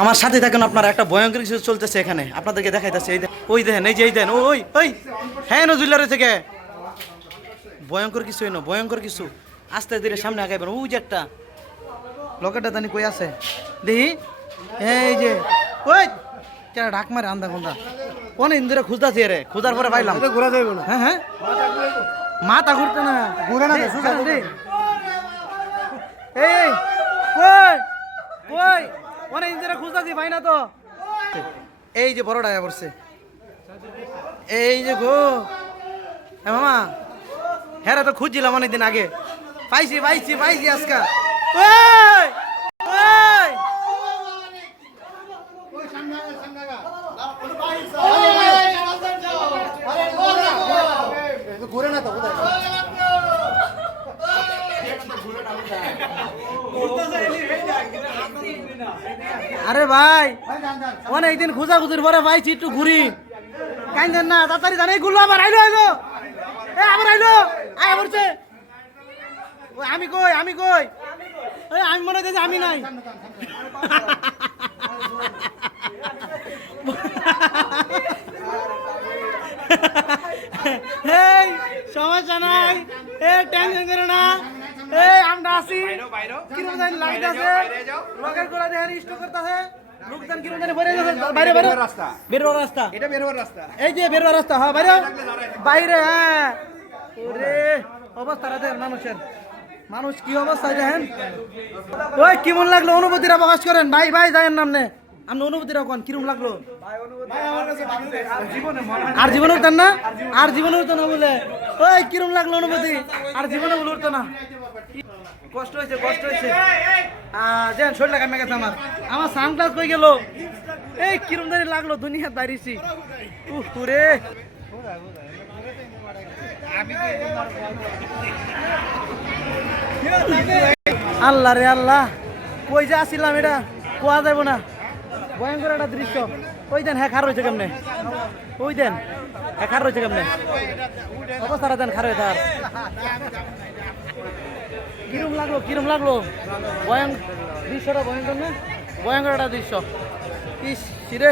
আমার সাথে থাকুন, আপনারা একটা ভয়ঙ্কর কিছু চলতেছে এখানে, আপনাদেরকে দেখাইতেছে। এই ওই দেখেন, এই যে এই দেন, ওই ওই হ্যাঁ নজুল্লার থেকে ভয়ঙ্কর কিছু এনো, ভয়ঙ্কর কিছু। আস্তে ধীরে সামনে আগাইবেন। ওই যে একটা লকেটটা জানি কই আছে দেখি। এই যে ওই কেন ডাক মারে আন্দা খন্দা অনেক ধরে খুঁজতেছি রে, খোঁজার পরে পাইলাম। ঘোরা যাইব না। হ্যাঁ হ্যাঁ মাথা ঘুরতে না, ঘুরে না এই কই কই অনেক ধরে খুঁজতেছি ভাই না তো। এই যে বড় ডায়া পড়ছে, এই যে গো মামা হ্যাঁ তো খুঁজছিলাম অনেকদিন আগে, পাইছি পাইছি পাইছি আজকা। ওই ওই ঘুরে না তো আরে ভাই অনেকদিন খোঁজা খুঁজির পরে পাইছি, একটু ঘুরি কাইন্দেন না তাড়াতাড়ি জানাই। গুলো আবার আইলো আইলো, এ আবার আইলো আয় পড়ছে। আমি কই আমি কই, আমি মনে হচ্ছে আমি নাই। এই সমস্যা নাই, এ টেনশন করো না, এই আমরা আছি। কিরকম জানি লাগতেছে, লকের করে দেখেন স্টক করতেছে লোকজন, কিরকম জানি বেরিয়ে গেছে। বাইরে বাইরে রাস্তা, বেরোর রাস্তা, এটা বেরোর রাস্তা, এই যে বেরোর রাস্তা। হ্যাঁ বাইরে বাইরে, হ্যাঁ ওরে অবস্থাটা দেখেন মানুষের, মানুষ কি অবস্থায় দেখেন। ওই কেমন লাগলো অনুভূতিটা প্রকাশ করেন ভাই, ভাই যায়েন নামনে আপনি অনুভূতিটা কোন কিরকম লাগলো? আর জীবনে উঠতেন না, আর জীবনে উঠতো না বলে ওই কিরম লাগলো অনুভূতি? আর জীবনে বলে উঠতো না, কষ্ট হয়েছে কষ্ট হয়েছে। যেন শরীরটা কামে গেছে আমার, আমার সানগ্লাস কই গেল? এই কিরম জানি লাগলো, দুনিয়ার বাইরেছি রে। আল্লাহ রে আল্লাহ, কই যে আসছিলাম এটা কোয়া যাবো না, ভয়ঙ্কর একটা দৃশ্য। ওই দেন হ্যাঁ খার রয়েছে কেমনে, ওই দেন হ্যাঁ খার রয়েছে কেমনে, অবস্থাটা দেন খার হয়ে থার। কিরম লাগলো কিরম লাগলো? দৃশ্যটা ভয়ঙ্কর না, ভয়ঙ্কর একটা দৃশ্য। ইস রে,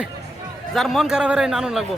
যার মন খারাপ হয় আনন্দ লাগবো।